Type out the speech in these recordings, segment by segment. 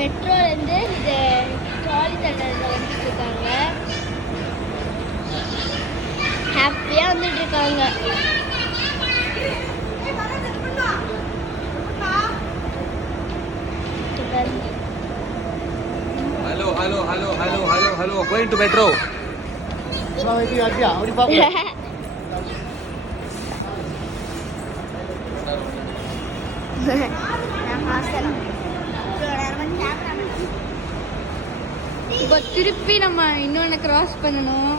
மெட்ரோலேருந்து இது ட்ராலி தண்டரில் வந்துட்டு இருக்காங்க. ஹாப்பியாக வந்துட்டு இருக்காங்க. Hello. Going to metro. இப்போ திருப்பி நம்ம இன்னொன்று கிராஸ் பண்ணணும்.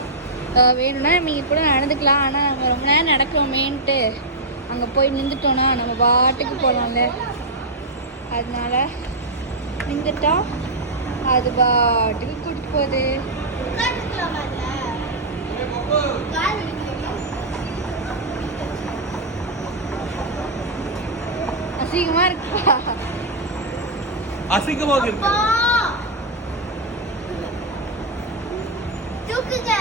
வேணும்னா நீங்கள் கூட நடந்துக்கலாம். ஆனால் நம்ம ரொம்ப நேரம் நடக்கிறோமேன்ட்டு அங்கே போய் நின்றுட்டோன்னா நம்ம பாட்டுக்கு போகலாம்ல. அதனால நின்றுட்டா அது பாட்டுக்கு கூட்டிட்டு போகுது. அசிங்கமா இருக்குப்பா. அசிங்கமாக இருக்கு. தூக்குங்க.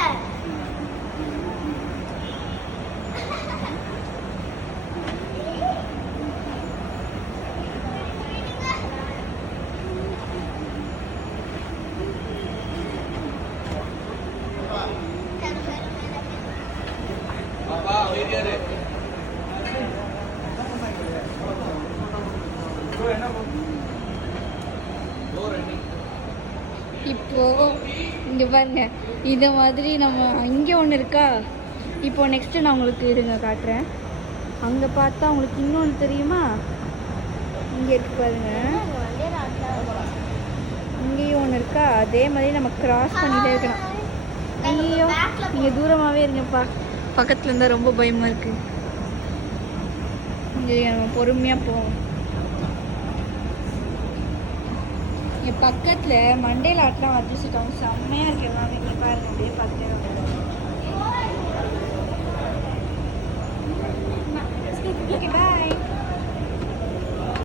பாப்பா வீடியோரு. இப்போ இங்கே பாருங்க, இந்த மாதிரி நம்ம இங்கே ஒன்று இருக்கா. இப்போ நெக்ஸ்ட்டு நான் உங்களுக்கு இருங்க காட்டுறேன். அங்கே பார்த்தா உங்களுக்கு இன்னொன்று தெரியுமா? இங்கே இருக்கு பாருங்க, இங்கேயும் ஒன்று இருக்கா. அதே மாதிரி நம்ம கிராஸ் பண்ணிகிட்டே இருக்கலாம். ஐயோ நீங்கள் தூரமாகவே இருங்கப்பா, பக்கத்தில் இருந்தால் ரொம்ப பயமாக இருக்குது. இங்கே நம்ம பொறுமையாக போவோம். இங்கே பக்கத்தில் மண்டேல ஆட்டெலாம் வச்சுருக்காங்க. செம்மையாக இருக்கு எல்லாமே. இங்கே பாருங்க, அப்படியே பார்த்துட்டு